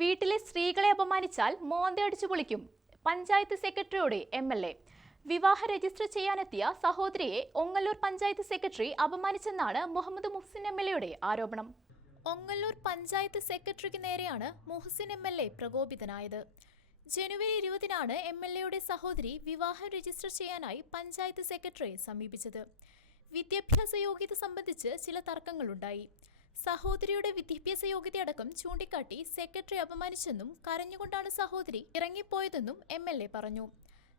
വീട്ടിലെ സ്ത്രീകളെ അപമാനിച്ചാൽ മോന്തയടിച്ചു പൊളിക്കും. പഞ്ചായത്ത് സെക്രട്ടറിയോട് എം എൽ എ. വിവാഹ രജിസ്റ്റർ ചെയ്യാനെത്തിയ സഹോദരിയെ ഒങ്ങല്ലൂർ പഞ്ചായത്ത് സെക്രട്ടറി അപമാനിച്ചെന്നാണ് മുഹമ്മദ് മുഹ്സിൻ എം എൽ എയുടെ ആരോപണം. ഒങ്ങല്ലൂർ പഞ്ചായത്ത് സെക്രട്ടറിക്ക് നേരെയാണ് മുഹ്സിൻ എം എൽ എ പ്രകോപിതനായത്. ജനുവരി ഇരുപതിനാണ് എം എൽ എയുടെ സഹോദരി വിവാഹം രജിസ്റ്റർ ചെയ്യാനായി പഞ്ചായത്ത് സെക്രട്ടറിയെ സമീപിച്ചത്. വിദ്യാഭ്യാസ യോഗ്യത സംബന്ധിച്ച് ചില തർക്കങ്ങളുണ്ടായി. സഹോദരിയുടെ വിദ്യാഭ്യാസ യോഗ്യതയടക്കം ചൂണ്ടിക്കാട്ടി സെക്രട്ടറി അപമാനിച്ചെന്നും കരഞ്ഞുകൊണ്ടാണ് സഹോദരി ഇറങ്ങിപ്പോയതെന്നും എം എൽ എ പറഞ്ഞു.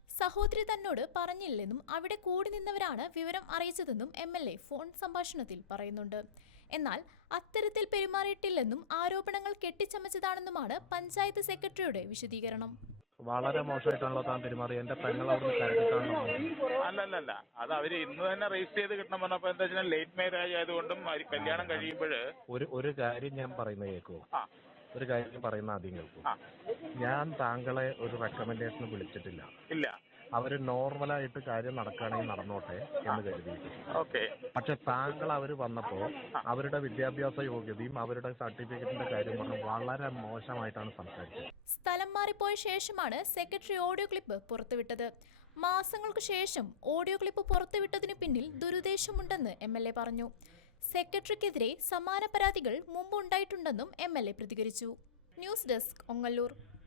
സഹോദരി തന്നോട് പറഞ്ഞില്ലെന്നും അവിടെ കൂടി നിന്നവരാണ് വിവരം അറിയിച്ചതെന്നും എം എൽ എ ഫോൺ സംഭാഷണത്തിൽ പറയുന്നുണ്ട്. എന്നാൽ അത്തരത്തിൽ പെരുമാറിയിട്ടില്ലെന്നും ആരോപണങ്ങൾ കെട്ടിച്ചമച്ചതാണെന്നുമാണ് പഞ്ചായത്ത് സെക്രട്ടറിയുടെ വിശദീകരണം. വളരെ മോശമായിട്ടാണല്ലോ താൻ പെരുമാറി എന്റെ പെങ്ങൾ അവിടുന്ന് കരഞ്ഞിട്ടാണല്ലോ പോയത്. അല്ലല്ലല്ല. അത് അവർ ഇന്ന് തന്നെ രജിസ്റ്റർ ചെയ്ത് കിട്ടണം പറഞ്ഞപ്പോ എന്താ വെച്ചാൽ ലേറ്റ് മാരേജ് ആയതുകൊണ്ടും അവർ കല്യാണം കഴിയുമ്പോൾ ഒരു ഒരു കാര്യം ഞാൻ പറയുന്നത് കേൾക്കൂ. ഒരു കാര്യം പറയുന്ന ആദ്യം കേൾക്കൂ. ഞാൻ താങ്കളെ ഒരു റെക്കമെൻഡേഷന് വിളിച്ചിട്ടില്ല. ഇല്ല. അവർ നോർമലായിട്ട് കാര്യം നടക്കുകയാണെങ്കിൽ നടന്നോട്ടെ എന്ന് കരുതിയിട്ട്. ഓക്കെ. പക്ഷെ താങ്കൾ അവർ വന്നപ്പോ അവരുടെ വിദ്യാഭ്യാസ യോഗ്യതയും അവരുടെ സർട്ടിഫിക്കറ്റിന്റെ കാര്യം പറഞ്ഞ് വളരെ മോശമായിട്ടാണ് സംസാരിച്ചത്. സ്ഥലം മാറിപ്പോയ ശേഷമാണ് സെക്രട്ടറി ഓഡിയോ ക്ലിപ്പ് പുറത്തുവിട്ടത്. മാസങ്ങൾക്ക് ശേഷം ഓഡിയോ ക്ലിപ്പ് പുറത്തുവിട്ടതിനു പിന്നിൽ ദുരുദ്ദേശമുണ്ടെന്ന് എം എൽ എ പറഞ്ഞു. സെക്രട്ടറിക്കെതിരെ സമാന പരാതികൾ മുമ്പ് ഉണ്ടായിട്ടുണ്ടെന്നും എം എൽ എ പ്രതികരിച്ചു. News desk Ongallur.